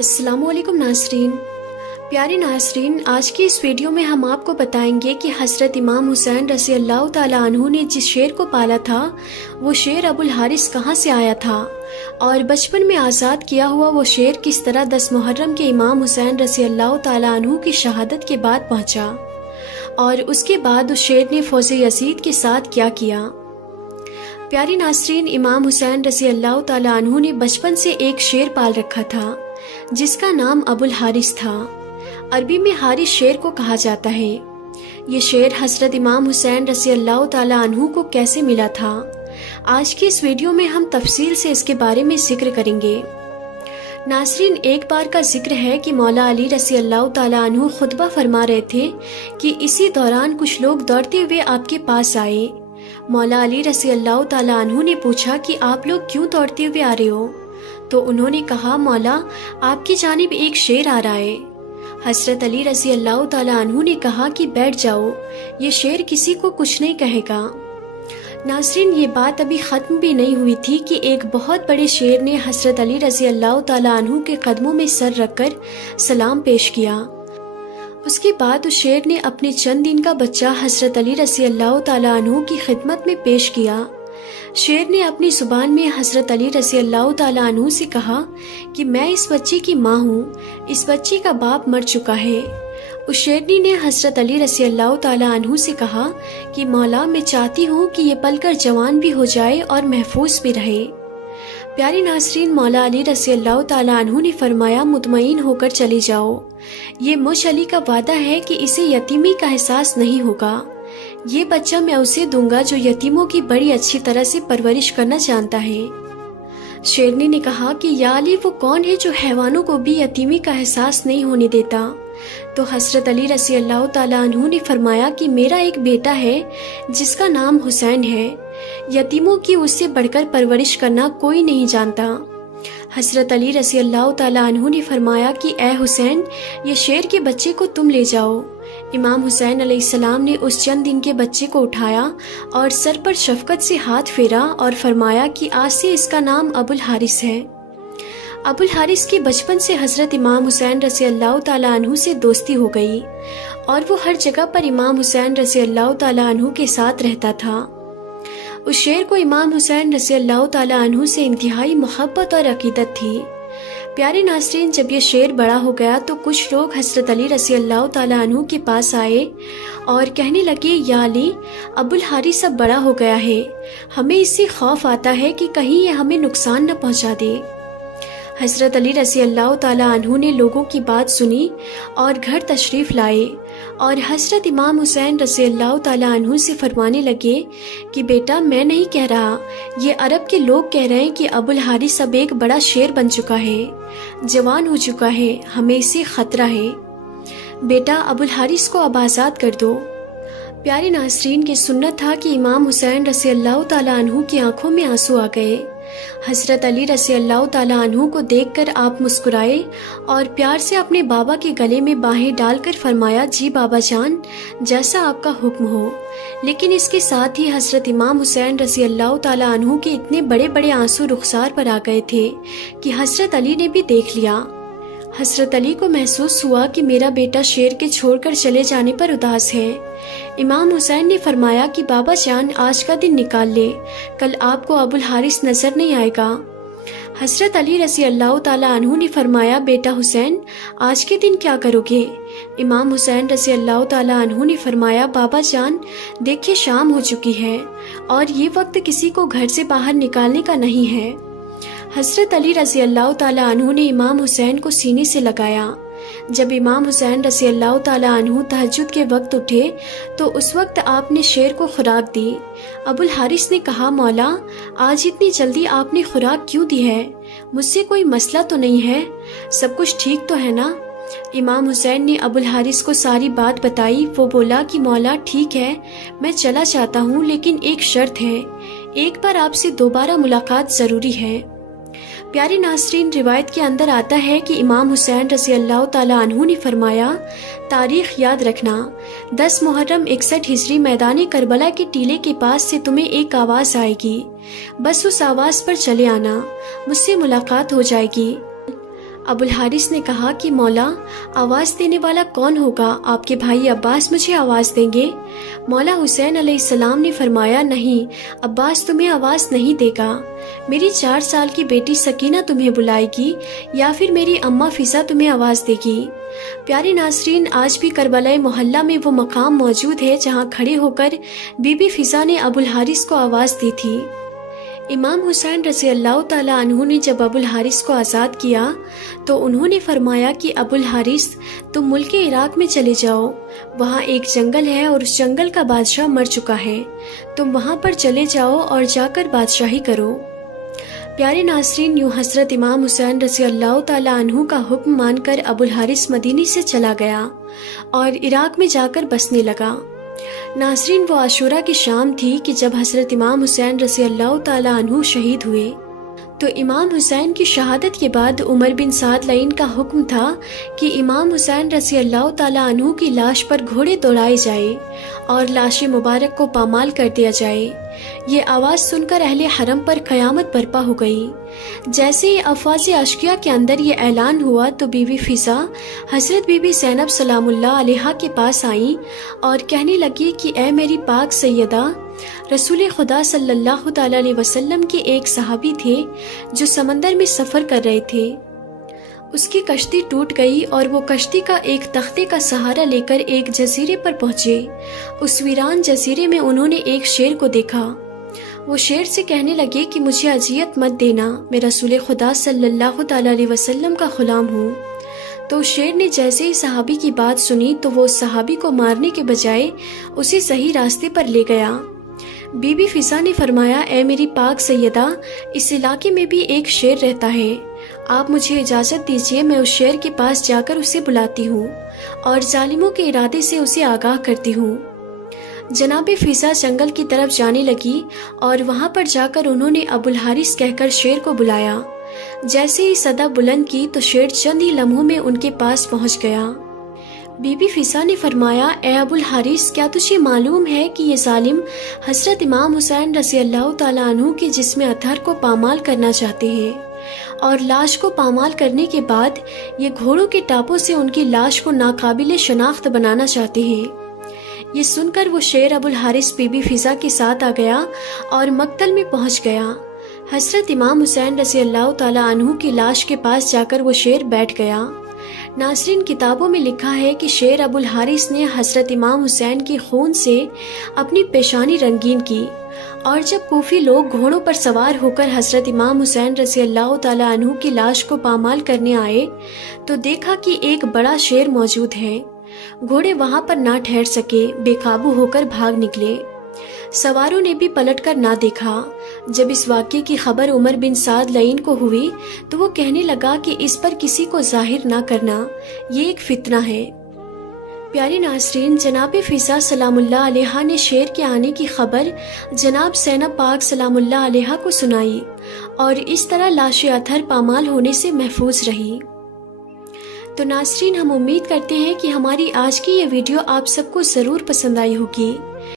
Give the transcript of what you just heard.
अस्सलाम वालेकुम नाज़रीन। प्यारे नाज़रीन, आज की इस वीडियो में हम आपको बताएंगे कि हज़रत इमाम हुसैन रज़ी अल्लाह ताला अन्हु ने जिस शेर को पाला था वो शेर अबुल हारिस कहाँ से आया था और बचपन में आज़ाद किया हुआ वो शेर किस तरह 10 मुहर्रम के इमाम हुसैन रज़ी अल्लाह ताला अन्हु की शहादत के बाद पहुँचा और उसके बाद उस शेर ने फौज़ यजीद के साथ क्या किया। प्यारे नाज़रीन, इमाम हुसैन रज़ी अल्लाह ताला अन्हु ने बचपन से एक शेर पाल रखा था जिसका नाम अबुल हारिस था। अरबी में हारिस शेर को कहा जाता है। ये शेर हज़रत इमाम हुसैन रज़ी अल्लाह ताला अन्हु को कैसे मिला था, आज की इस वीडियो में हम तफसील से इसके बारे में जिक्र करेंगे। नाज़रीन, एक बार का जिक्र है कि मौला अली रज़ी अल्लाह ताला अन्हु खुतबा फरमा रहे थे कि इसी दौरान कुछ लोग दौड़ते हुए आपके पास आए। मौला अली रज़ी अल्लाह ताला अन्हु ने पूछा कि आप लोग क्यों दौड़ते हुए आ रहे हो? तो उन्होंने कहा, मौला आपकी जानिब एक शेर आ रहा है। हज़रत अली रज़ी अल्लाह ताला अन्हु ने कहा कि बैठ जाओ, ये शेर किसी को कुछ नहीं कहेगा। नाज़रीन, ये बात अभी ख़त्म भी नहीं हुई थी कि एक बहुत बड़े शेर ने हज़रत अली रज़ी अल्लाह ताला अन्हु के कदमों में सर रखकर सलाम पेश किया। उसके बाद उस शेर ने अपने चंद दिन का बच्चा हज़रत अली रज़ी अल्लाह ताला अन्हु की खिदमत में पेश किया। शेर ने अपनी ज़ुबान में हज़रत अली रज़ी अल्लाह ताला अन्हु से कहा कि मैं इस बच्चे की माँ हूँ, इस बच्चे का बाप मर चुका है। उस शेरनी ने हज़रत अली रज़ी अल्लाह ताला अन्हु से कहा कि मौला, मैं चाहती हूँ कि ये पलकर जवान भी हो जाए और महफूज भी रहे। प्यारे नाज़रीन, मौला अली रज़ी अल्लाह ताला अन्हु ने फरमाया, मुतमईन होकर चले जाओ, ये मुझ अली का वादा है कि इसे यतीमी का एहसास नहीं होगा। ये बच्चा मैं उसे दूंगा जो यतीमों की बड़ी अच्छी तरह से परवरिश करना जानता है। शेरनी ने कहा कि या अली, वो कौन है जो हैवानों को भी यतीमी का एहसास नहीं होने देता? तो हज़रत अली रज़ी अल्लाह ताला अन्हु ने फरमाया कि मेरा एक बेटा है जिसका नाम हुसैन है, यतीमों की उससे बढ़कर परवरिश करना कोई नहीं जानता। हज़रत अली रज़ी अल्लाह ताला अन्हु ने फरमाया कि ए हुसैन, ये शेर के बच्चे को तुम ले जाओ। इमाम हुसैन अलैहिस्सलाम ने उस चंद दिन के बच्चे को उठाया और सर पर शफकत से हाथ फेरा और फरमाया कि आज से इसका नाम अबुल हारिस है। अबुल हारिस की बचपन से हज़रत इमाम हुसैन रज़ी अल्लाह ताला अन्हु से दोस्ती हो गई और वो हर जगह पर इमाम हुसैन रज़ी अल्लाह ताला अन्हु के साथ रहता था। उस शेर को इमाम हुसैन रज़ी अल्लाह ताला अन्हु से इंतहाई मोहब्बत और अकीदत थी। प्यारे नाज़रीन, जब ये शेर बड़ा हो गया तो कुछ लोग हज़रत अली रज़ी अल्लाह ताला अन्हु के पास आए और कहने लगे, या अली, अबुल हारिस अब बड़ा हो गया है, हमें इससे खौफ आता है कि कहीं ये हमें नुकसान न पहुंचा दे। हज़रत अली रज़ी अल्लाह ताला अन्हु ने लोगों की बात सुनी और घर तशरीफ़ लाए और हज़रत इमाम हुसैन रज़ी अल्लाह ताला अन्हु से फरमाने लगे कि बेटा, मैं नहीं कह रहा, ये अरब के लोग कह रहे हैं कि अबुल हारिस अब एक बड़ा शेर बन चुका है, जवान हो चुका है, हमें इससे ख़तरा है। बेटा, अबुल हारिस को अब आज़ाद कर दो। प्यारे नाज़रीन, की सुन्नत था कि इमाम हुसैन रज़ी अल्लाह ताला अन्हु की आंखों में आंसू आ गए। हज़रत अली रज़ी अल्लाह ताला अन्हु को देखकर आप मुस्कुराए और प्यार से अपने बाबा के गले में बाहें डालकर फरमाया, जी बाबा जान, जैसा आपका हुक्म हो। लेकिन इसके साथ ही हज़रत इमाम हुसैन रज़ी अल्लाह ताला अन्हु के इतने बड़े बड़े आंसू रुखसार पर आ गए थे कि हज़रत अली ने भी देख लिया। हज़रत अली को महसूस हुआ कि मेरा बेटा शेर के छोड़कर चले जाने पर उदास है। इमाम हुसैन ने फरमाया कि बाबा जान, आज का दिन निकाल ले, कल आपको अबुल हारिस नजर नहीं आएगा। हज़रत अली रज़ी अल्लाह ताला अन्हु ने फरमाया, बेटा हुसैन, आज के दिन क्या करोगे? इमाम हुसैन रज़ी अल्लाह ताला अन्हु ने फरमाया, बाबा जान, देखिए शाम हो चुकी है और ये वक्त किसी को घर से बाहर निकालने का नहीं है। हज़रत अली रज़ी अल्लाह ताला अन्हु ने इमाम हुसैन को सीने से लगाया। जब इमाम हुसैन रज़ी अल्लाह ताला अन्हु तहज्जुद के वक्त उठे तो उस वक्त आपने शेर को खुराक दी। अबुल हारिस ने कहा, मौला, आज इतनी जल्दी आपने खुराक क्यों दी है? मुझसे कोई मसला तो नहीं है, सब कुछ ठीक तो है ना? इमाम हुसैन ने अबुल हारिस को सारी बात बताई। वो बोला कि मौला ठीक है, मैं चला जाता हूँ, लेकिन एक शर्त है, एक बार आपसे दोबारा मुलाकात ज़रूरी है। प्यारे नाज़रीन, रिवायत के अंदर आता है कि इमाम हुसैन रज़ी अल्लाह ताला अन्हु ने फरमाया, तारीख याद रखना, 10 मुहर्रम 61 हिजरी मैदान करबला के टीले के पास से तुम्हें एक आवाज़ आएगी, बस उस आवाज़ पर चले आना, मुझसे मुलाकात हो जाएगी। ابوالحارث نے کہا کہ مولا آواز دینے والا کون ہوگا؟ آپ کے بھائی عباس مجھے آواز دیں گے؟ مولا حسین علیہ السلام نے فرمایا نہیں، عباس تمہیں آواز نہیں دے گا، میری 4 سال کی بیٹی سکینہ تمہیں بلائے گی یا پھر میری اماں فضا تمہیں آواز دے گی۔ پیارے ناظرین، آج بھی کربلا محلہ میں وہ مقام موجود ہے جہاں کھڑے ہو کر بی بی فضا نے ابوالحارث کو آواز دی تھی۔ امام حسین رضی اللہ تعالیٰ عنہ نے جب ابوالحارث کو آزاد کیا تو انہوں نے فرمایا کہ ابوالحارث تم ملک عراق میں چلے جاؤ، وہاں ایک جنگل ہے اور اس جنگل کا بادشاہ مر چکا ہے، تم وہاں پر چلے جاؤ اور جا کر بادشاہی کرو۔ پیارے ناظرین، یوں حضرت امام حسین رضی اللہ تعالیٰ عنہ کا حکم مان کر ابوالحارث مدینے سے چلا گیا اور عراق میں جا کر بسنے لگا۔ ناظرین، وہ عاشورہ کی شام تھی کہ جب حضرت امام حسین رضی اللہ تعالیٰ عنہ شہید ہوئے، تو امام حسین کی شہادت کے بعد عمر بن سعد لعین کا حکم تھا کہ امام حسین رضی اللہ تعالیٰ عنہ کی لاش پر گھوڑے دوڑائے جائے اور لاش مبارک کو پامال کر دیا جائے۔ یہ آواز سن کر اہل حرم پر قیامت برپا ہو گئی۔ جیسے ہی افواج اشقیاء کے اندر یہ اعلان ہوا تو بی بی فضا حضرت بی بی زینب سلام اللہ علیہا کے پاس آئیں اور کہنے لگی کہ اے میری پاک سیدہ، رسول خدا صلی اللہ تعالی علیہ وسلم کے ایک صحابی تھے جو سمندر میں سفر کر رہے تھے، اس کی کشتی ٹوٹ گئی اور وہ کشتی کا ایک تختے کا سہارا لے کر ایک جزیرے پر پہنچے۔ اس ویران جزیرے میں انہوں نے ایک شیر کو دیکھا۔ وہ شیر سے کہنے لگے کہ مجھے اذیت مت دینا، میں رسول خدا صلی اللہ تعالی علیہ وسلم کا غلام ہوں۔ تو شیر نے جیسے ہی صحابی کی بات سنی تو وہ صحابی کو مارنے کے بجائے اسے صحیح راستے پر لے گیا۔ بی بی فضا نے فرمایا، اے میری پاک سیدہ، اس علاقے میں بھی ایک شیر رہتا ہے، آپ مجھے اجازت دیجیے، میں اس شیر کے پاس جا کر اسے بلاتی ہوں اور ظالموں کے ارادے سے اسے آگاہ کرتی ہوں۔ جناب فضا جنگل کی طرف جانے لگی اور وہاں پر جا کر انہوں نے ابوالحارث کہہ کر شیر کو بلایا۔ جیسے ہی صدا بلند کی تو شیر چند ہی لمحوں میں ان کے پاس پہنچ گیا۔ بی بی فضا نے فرمایا، اے ابوالحارث، کیا تجھے معلوم ہے کہ یہ ظالم حضرت امام حسین رضی اللہ تعالیٰ عنہ کے جسم اطہر کو پامال کرنا چاہتے ہیں، اور لاش کو پامال کرنے کے بعد یہ گھوڑوں کے ٹاپوں سے ان کی لاش کو ناقابل شناخت بنانا چاہتے ہیں۔ یہ سن کر وہ شیر ابوالحارث بی بی فضا کے ساتھ آ گیا اور مقتل میں پہنچ گیا۔ حضرت امام حسین رضی اللہ تعالیٰ عنہ کی لاش کے پاس جا کر وہ شیر بیٹھ گیا۔ ناظرین، کتابوں میں لکھا ہے کہ شیر ابوالحارث نے حضرت امام حسین کی خون سے اپنی پیشانی رنگین کی، اور جب کوفی لوگ گھوڑوں پر سوار ہو کر حضرت امام حسین رضی اللہ تعالیٰ عنہ کی لاش کو پامال کرنے آئے تو دیکھا کہ ایک بڑا شیر موجود ہے۔ گھوڑے وہاں پر نہ ٹھہر سکے، بے قابو ہو کر بھاگ نکلے۔ سواروں نے بھی پلٹ کر نہ دیکھا۔ جب اس واقعے کی خبر عمر بن سعد لعین کو ہوئی تو وہ کہنے لگا کہ اس پر کسی کو ظاہر نہ کرنا، یہ ایک فتنہ ہے۔ پیارے ناظرین، جناب فضا سلام اللہ علیہا نے شیر کے آنے کی خبر جناب زینب پاک سلام اللہ علیہا کو سنائی، اور اس طرح لاش اطہر پامال ہونے سے محفوظ رہی۔ تو ناظرین، ہم امید کرتے ہیں کہ ہماری آج کی یہ ویڈیو آپ سب کو ضرور پسند آئی ہوگی۔